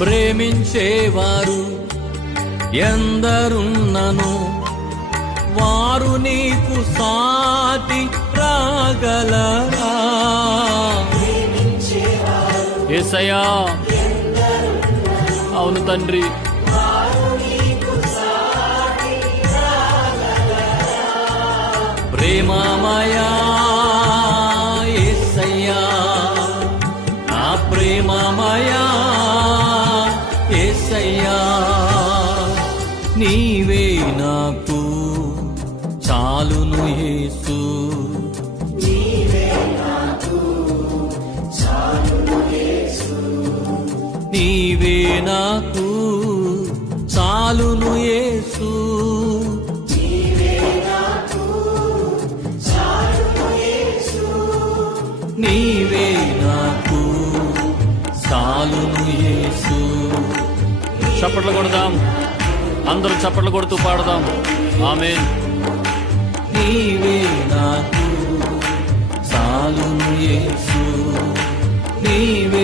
ప్రేమించేవారు ఎందరున్నను? వారు నీకు సాటి రాగలరా? అవును తండ్రి. ప్రేమామయా ఏసయ్యా నా ప్రేమామయా. అయ్యా నీవే నాకు చాలును యేసు. నీవే నాకు చాలును యేసు. నీవే నాకు చాలును యేసు. చప్పట్లు కొడదాం. అందరూ చప్పట్లు కొడుతూ పాడదాం. ఆమె నీవే నాకు సాలు నీవే